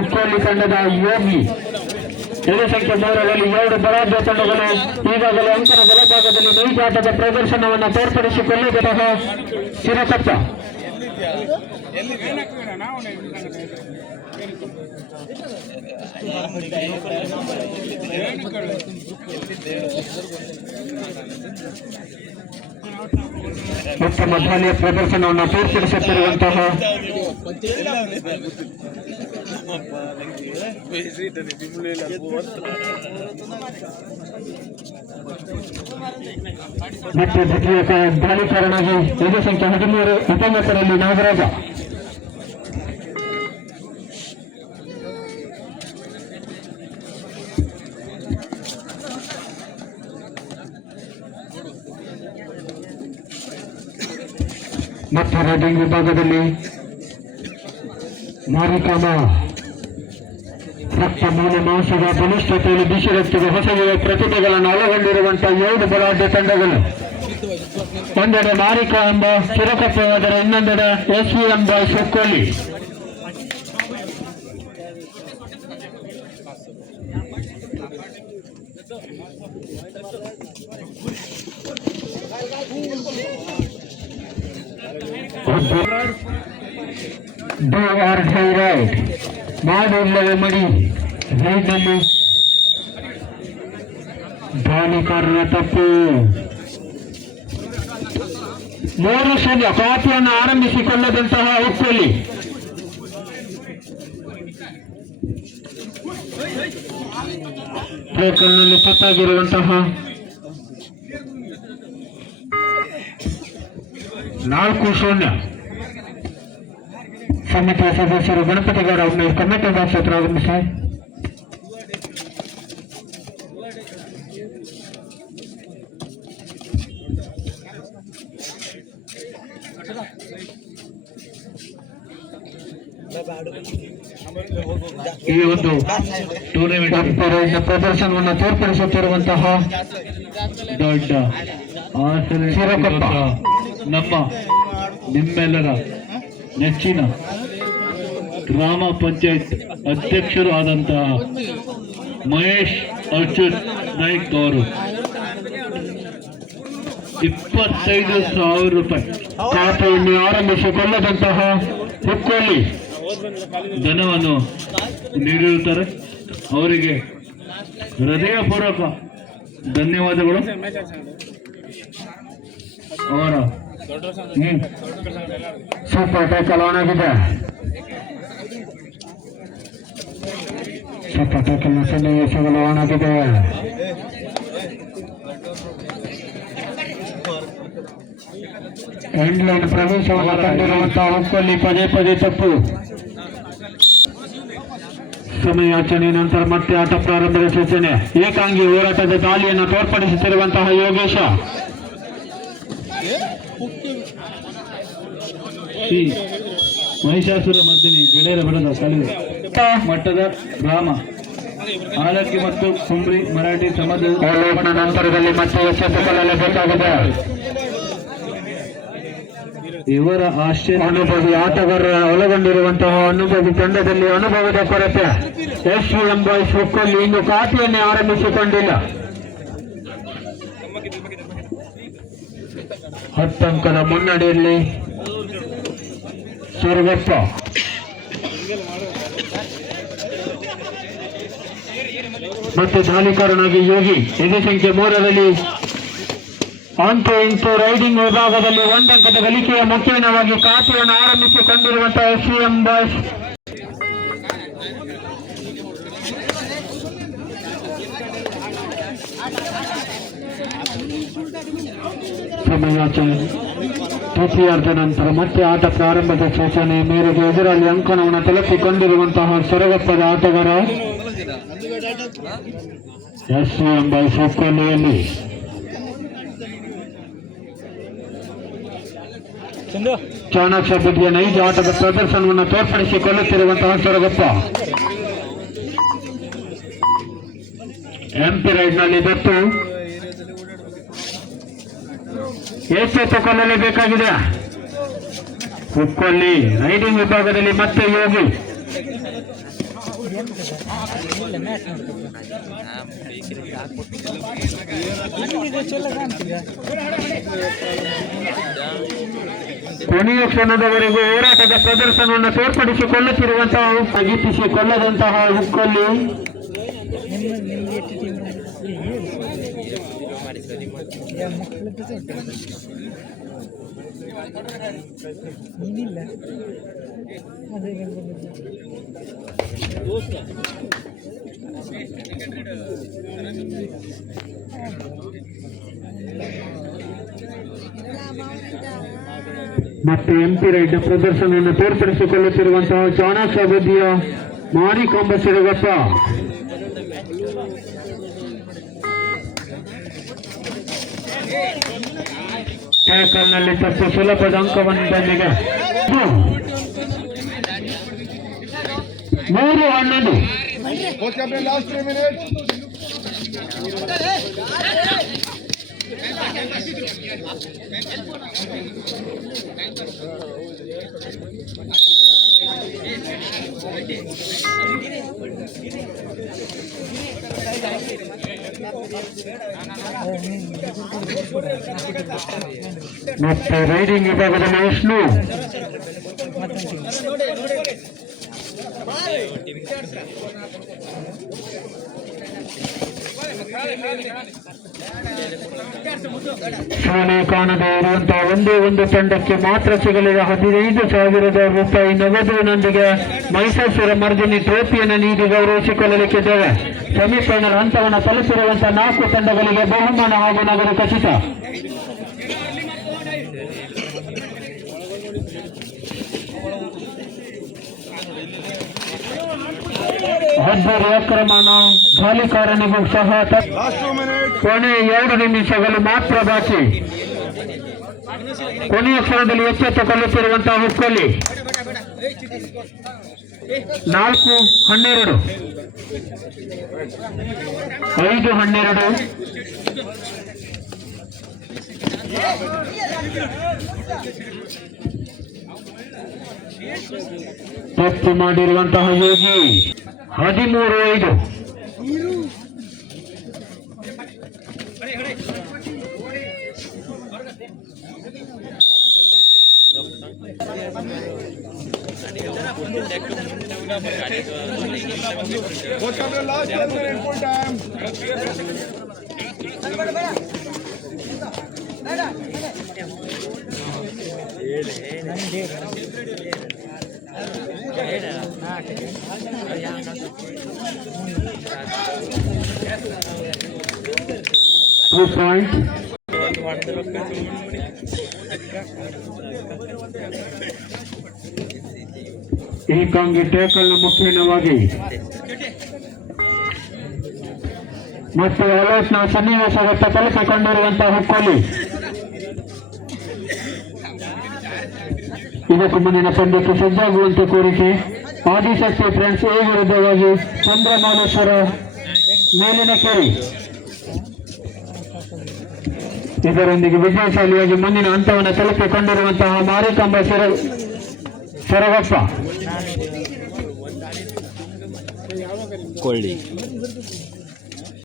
ಹುಕ್ಕಳ್ಳಿ ತಂಡದ ಯೋಗಿ. ಎಳೆ ಸಂಖ್ಯೆ 3ರಲ್ಲಿ 2 ಬಲಾಢ್ಯ ತಂಡಗಳು ಈಗಾಗಲೇ ಅಂಕಣ ಬಲಭಾಗದಲ್ಲಿ ನೈಜಾಟದ ಪ್ರದರ್ಶನವನ್ನು ತೋರ್ಪಡಿಸಿಕೊಳ್ಳಬೇಕಾದ ಶಿರಸಪ್ಪ. ಉತ್ತಮ ಧ್ವನಿಯ ಪ್ರದರ್ಶನವನ್ನು ತೋರ್ಪಡಿಸುತ್ತಿರುವಂತಹ ಮತ್ತು ದ್ವಿತೀಯ ದಾಳಿಕರನಾಗಿ ಎದೆ ಸಂಖ್ಯೆ 13 ನಾಗರಾಜ. ಮತ್ತು ರೈಡಿಂಗ್ ವಿಭಾಗದಲ್ಲಿ ಮಾರಿಕಾಮ ರಕ್ತ ಮೂಲಮಾಂಸದ ಬಲಿಷ್ಠತೆಯಲ್ಲಿ ಬಿಸಿರಕ್ತದ ಹೊಸಗೆಯ ಪ್ರತಿಭೆಗಳನ್ನು ಒಳಗೊಂಡಿರುವಂತಹ 2 ಬಲಾಢ್ಯ ತಂಡಗಳು. ಒಂದೆಡೆ ಮಾರಿಕಾ ಎಂಬ ಚಿರಕಪ್ಪೆ ಹೋದರೆ ಇನ್ನೊಂದೆಡೆ ಎಸ್ವಿ ಎಂಬ ಸುಕ್ಕೊಲ್ಲಿ. ಮಾಡಿಲ್ಲವೇ ಮಡಿ ರೈಡ್ನಲ್ಲಿ ದಾಳಿಕಾರರ ತಪ್ಪು. 3-0 ಕಾಪಿಯನ್ನು ಆರಂಭಿಸಿಕೊಳ್ಳದಂತಹ ಹುಕ್ಕಳ್ಳಿ. ಪ್ರಕರಣದಲ್ಲಿ ತಪ್ಪಾಗಿರುವಂತಹ 4-0. ಸಮಿತಿಯ ಸದಸ್ಯರು ಗಣಪತಿಗೌಡ ಉಮೇಶ್ ಕಮಿಟಿ ಬಾಕ್ಸ್ ಹತ್ರ ಆಗಮಿಸಿ. ಈ ಒಂದು ಟೂರ್ನಮೆಂಟ್ ಪ್ರದರ್ಶನವನ್ನು ತೋರ್ಪಡಿಸುತ್ತಿರುವಂತಹ ದೊಡ್ಡ ಶಿರಕಪ್ಪ ನಮ್ಮ ನಿಮ್ಮೆಲ್ಲರ ನೆಚ್ಚಿನ ಗ್ರಾಮ ಪಂಚಾಯತ್ ಅಧ್ಯಕ್ಷರು ಆದಂತಹ ಮಹೇಶ್ ಅರ್ಜುನ್ ನಾಯ್ಕ್ ಅವರು 25,000 ರೂಪಾಯಿ ಖಾತೆಯನ್ನು ಆರಂಭಿಸಿಕೊಳ್ಳದಂತಹ ಹುಕ್ಕಳ್ಳಿ ಧನವನ್ನು ನೀಡಿರುತ್ತಾರೆ. ಅವರಿಗೆ ಹೃದಯಪೂರ್ವಕ ಧನ್ಯವಾದಗಳು. ಅವರ ಸೂಪರ್ ಟೈಕಲ್ ಆನ್ ಆಗಿದೆ. ಸೂಪರ್ ಟೈಕಲ್ ಸನ್ನಿವೇಶಗಳು ಆನ್ ಆಗಿದೆ. ಎಂಡ್ಲೈನ್ ಪ್ರವೇಶವನ್ನು ಕಂಡಿರುವಂತಹ ಹುಕ್ಕಳ್ಳಿ ಪದೇ ತಪ್ಪು. ಸಮಯಾಚನೆ ನಂತರ ಮತ್ತೆ ಆಟ ಪ್ರಾರಂಭದ ಸೂಚನೆ. ಏಕಾಂಗಿ ಹೋರಾಟದ ದಾಳಿಯನ್ನು ತೋರ್ಪಡಿಸುತ್ತಿರುವಂತಹ ಯೋಗೇಶ. ಮಹಿಷಾಸುರ ಮರ್ದಿನಿ ಗೆಳೆಯರ ಬಡದ ಕಲಿವೆ ಮಟ್ಟದ ಗ್ರಾಮ ಆಲಕ್ಕಿ ಮತ್ತು ಕುಂಬ್ರಿ ಮರಾಠಿ ಸಮಾಜದ ನಂತರದಲ್ಲಿ ಮತ್ತೆ ಎಚ್ಚೆತ್ತುಕೊಳ್ಳಲೇಬೇಕಾಗಿದೆ. ಇವರ ಆಶ್ಚರ್ಯ ಅನುಭವಿ ಆಟಗಾರರ ಒಳಗೊಂಡಿರುವಂತಹ ಅನುಭವಿ ತಂಡದಲ್ಲಿ ಅನುಭವದ ಕೊರತೆ. ಎಸ್ವಿ ಎಂಬ ಹುಕ್ಕಳ್ಳಿ ಇನ್ನು ಖಾತೆಯನ್ನೇ ಆರಂಭಿಸಿಕೊಂಡಿಲ್ಲ. 10 ಅಂಕದ ಮುನ್ನಡೆಯಲ್ಲಿ ಸುರಗಪ್ಪ. ಮತ್ತು ದಾಳಿಕಾರನಾಗಿ ಯೋಗಿ. ಎದೆ ಸಂಖ್ಯೆ 3ರಲ್ಲಿ ಅಂತೂ ಇಂತೂ ರೈಡಿಂಗ್ ವಿಭಾಗದಲ್ಲಿ 1 ಅಂಕದ ಗಳಿಕೆಯ ಮುಖೇನವಾಗಿ ಖಾತೆಯನ್ನು ಆರಂಭಿಸಿಕೊಂಡಿರುವಂತಹ ಎಸ್ವಿಎಂ ಬಾಯ್ಸ್. ಸಮಯಾಚನೆ ತೃತೀಯಾರ್ಧ ನಂತರ ಮತ್ತೆ ಆಟ ಪ್ರಾರಂಭದ ಸೂಚನೆ ಮೇರೆಗೆ ಎದುರಲ್ಲಿ ಅಂಕಣವನ್ನು ತಲುಪಿಕೊಂಡಿರುವಂತಹ ಸೊರಗಪ್ಪದ ಆಟಗಾರ ಎಸ್ವಿಎಂ ಬಾಯ್ಸ್ ಹುಕ್ಕಳ್ಳಿಯಲ್ಲಿ ಚಾಣಕ್ಯ ಬುದ್ಧಿಯ ನೈಜ ಆಟದ ಪ್ರದರ್ಶನವನ್ನು ತೋರ್ಪಡಿಸಿಕೊಳ್ಳುತ್ತಿರುವಂತಹ ಸೊರಗಪ್ಪ. ಎಂಪಿ ರೈಡ್ನಲ್ಲಿ ದತ್ತು ಎಚ್ಚೆತ್ತುಕೊಳ್ಳಲೇಬೇಕಾಗಿದೆ. ಹುಕ್ಕಳ್ಳಿ ರೈಡಿಂಗ್ ವಿಭಾಗದಲ್ಲಿ ಮತ್ತೆ ಯೋಗಿ. ಕೊನೆಯ ಕ್ಷಣದವರೆಗೂ ಹೋರಾಟದ ಪ್ರದರ್ಶನವನ್ನು ತೋರ್ಪಡಿಸಿಕೊಳ್ಳುತ್ತಿರುವಂತಹ ತಗ್ಗಿಸಿಕೊಳ್ಳದಂತಹ ಹುಕ್ಕಲ್ಲಿ ಮತ್ತೆ ಎಂಪಿ ರೈಡ್ ಪ್ರದರ್ಶನವನ್ನು ತೋರ್ಪಡಿಸಿಕೊಳ್ಳುತ್ತಿರುವಂತಹ ಚಾಣಕ್ಯ ಬದಿಯ ಮಾರಿಕಾಂಬ ಸಿರಗಪ್ಪ ಟ್ಯಾಕಲ್ನಲ್ಲಿ ತಪ್ಪು ಸುಲಭದ ಅಂಕವನ್ನು ತಂದಿದೆ 3-11 ಮತ್ತೆ ರೈಡಿಂಗ್ ವಿಭಾಗದಲ್ಲಿ ವಿಷ್ಣು ಶಾಲೆ ಕಾಣದೇ ಇರುವಂತಹ ಒಂದೇ ಒಂದು ತಂಡಕ್ಕೆ ಮಾತ್ರ ಸಿಗಲಿದೆ 15,000 ರೂಪಾಯಿ ನಗದುವಿನೊಂದಿಗೆ ಮಹಿಷಾಸುರ ಮರ್ದಿನಿ ಟ್ರೋಫಿಯನ್ನು ನೀಡಿ ಗೌರವಿಸಿಕೊಳ್ಳಲಿಕ್ಕಿದ್ದೇವೆ. ಸೆಮಿಫೈನಲ್ ಹಂತವನ್ನು ತಲುಪಿರುವಂತಹ 4 ತಂಡಗಳಿಗೆ ಬಹುಮಾನ ಹಾಗೂ ನಗದು ಖಚಿತ. ಅದ್ದೂರಿ ಆಕ್ರಮಣ ಗಾಲಿಕಾರನಿಗೂ ಸಹ ಕೊನೆ 2 ನಿಮಿಷಗಳು ಮಾತ್ರ ಬಾಕಿ. ಕೊನೆಯ ಕ್ಷಣದಲ್ಲಿ ಎಚ್ಚೆತ್ತುಕೊಳ್ಳುತ್ತಿರುವಂತಹ ಹುಕ್ಕಲ್ಲಿ 4-12 5-12 ತಪ್ಪು ಮಾಡಿರುವಂತಹ ಯೋಗಿ 13-5 2 ಪಾಯಿಂಟ್. ಏಕಾಂಗಿ ಟ್ಯಾಕಲ್ನ ಮುಖೇನವಾಗಿ ಮತ್ತು ಅಲೋಸ್ನ ಸನ್ನಿವೇಶದತ್ತ ತಲುಪಿಕೊಂಡಿರುವಂತಹ ಹುಕ್ಕಲ್ಲಿ ಇದಕ್ಕೂ ಮುಂದಿನ ಪಂದ್ಯಕ್ಕೆ ಸಜ್ಜಾಗುವಂತೆ ಕೋರಿಕೆ. ಆದಿಶಕ್ತಿ ಫ್ರೆಂಡ್ಸ್ ಎ ವಿರುದ್ಧವಾಗಿ ಚಂದ್ರಮಾಲೇಶ್ವರ ಮೇಲಿನ ಕೇರಿ ಇದರೊಂದಿಗೆ ವಿಜಯಶಾಲಿಯಾಗಿ ಮುಂದಿನ ಹಂತವನ್ನು ತಲುಪಿಕೊಂಡಿರುವಂತಹ ಮಾರಿಕಾಂಬ ಸೆರಗಪ್ಪ ಕೊಳ್ಳಿ.